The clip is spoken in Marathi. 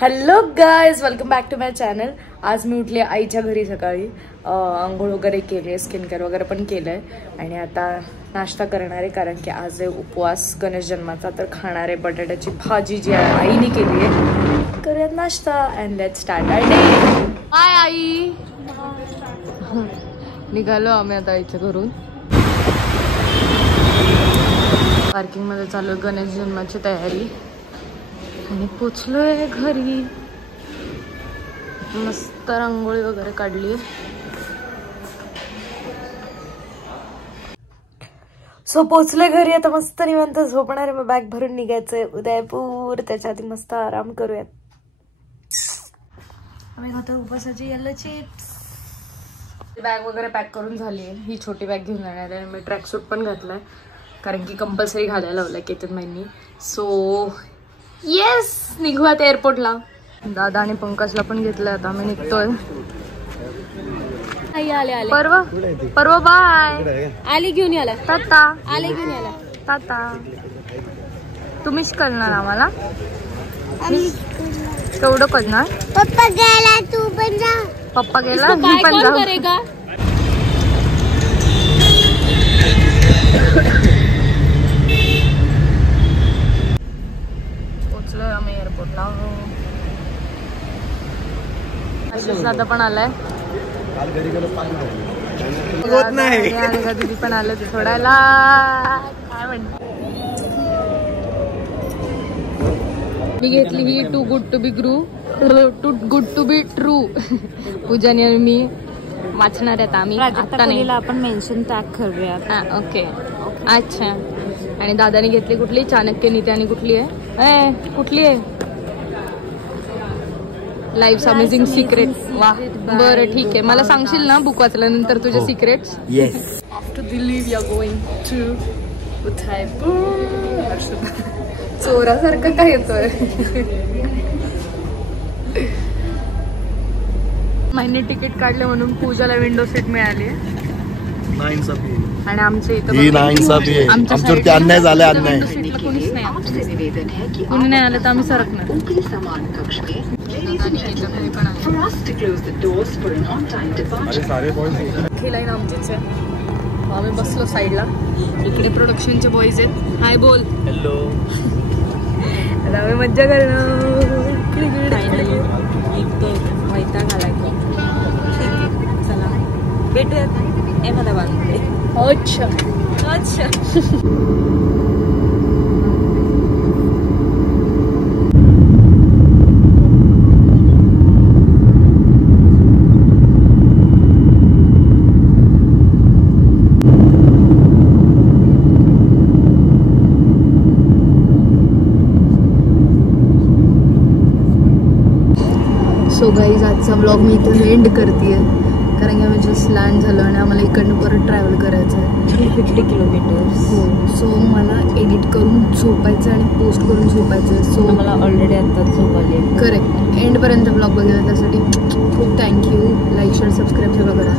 Hello guys, welcome back to my channel. आज मी उठली आईच्या घरी सकाळी. आंघोळ वगैरे केली आहे, स्किन केअर वगैरे पण केलं आहे आणि आता नाश्ता करणार आहे. कारण की आज आहे उपवास गणेश जन्माचा, तर खाणार आहे बटाट्याची भाजी जी आहे आईने केली आहे. करूयात नाश्ता and let's start our day. Hi आई. निघालो आम्ही आता आईच्या घरून. पार्किंगमध्ये चालू आहे गणेश जन्माची तयारी आणि पोचलोय घरी. मस्त रांगोळी वगैरे काढली. सो पोचले घरी. आता मस्त निवांत झोपणार आहे. मग बॅग भरून निघायचंय उदयपूर. त्याच्या आधी मस्त आराम करूयात. आम्ही खातो उपवासाची येल्लो चिप्स. बॅग वगैरे पॅक करून झाली आहे. ही छोटी बॅग घेऊन जाणार आहे. मी ट्रॅक सूट पण घातलाय कारण की कंपल्सरी घालायला लावलाय केतन महिनी. सो येस, निघूयात एअरपोर्टला. दादा आणि पंकजला पण घेतलंय. आता आम्ही निघतोय. परवा बाय. आली घेऊन याला ताता. आले घेऊन याला ताता. तुम्हीच करणार आम्हाला तेवढं करणार. पप्पा गेला, तू पण जा. पप्पा गेला, मी पण जाऊ. पोचलोय आम्ही एअरपोर्टला. दादा पण आलाय. दीदी पण आलं ते सोडायला. काय म्हणते, मी घेतली ही too good to be too good to be true. पूजानी आणि मी वाचणार आहेत आम्ही. आता नाही, आपण मेन्शन टॅग करूया. ओके अच्छा. आणि दादाने घेतली कुठली, चाणक्य नीती. आणि कुठली आहे, कुठली आहे, लाईव्ह अमेझिंग सिक्रेट. वा, बरं ठीक आहे. मला सांगशील ना बुक वाचल्यानंतर तुझे secrets. Yes. After Delhi we are going to Udaipur. चोरासारखं काय येतोय. महिने तिकीट काढले म्हणून पूजाला विंडो सीट मिळाली. आणि आमच्या इथं आमच्यावरती अन्याय झाला. अन्याय कोणीच नाही. कोणी नाही आलं तर आम्ही सरकणार. लाईन आमचीच आहे. आम्ही बसलो साईडला. इकडे प्रोडक्शनचे बॉईज आहेत. हाय बोल. हॅलो. आता आम्ही मज्जा करणार. वैताग आलाय. चला भेटूयात अहमदाबादमध्ये. अच्छा अच्छा. सो गाईज, आजचा व्लॉग मी इथं एंड करते कारण की आम्ही जस्ट लँड झालो आणि आम्हाला इकडनं परत ट्रॅव्हल करायचं आहे 350 किलोमीटर्स. हो. सो मला एडिट करून झोपायचं आणि पोस्ट करून झोपायचं आहे. सो मला ऑलरेडी आता झोप आली. करेक्ट. एंडपर्यंत व्लॉग बघितला त्यासाठी खूप थँक्यू. लाईक शेअर सबस्क्राईब सगळं करा.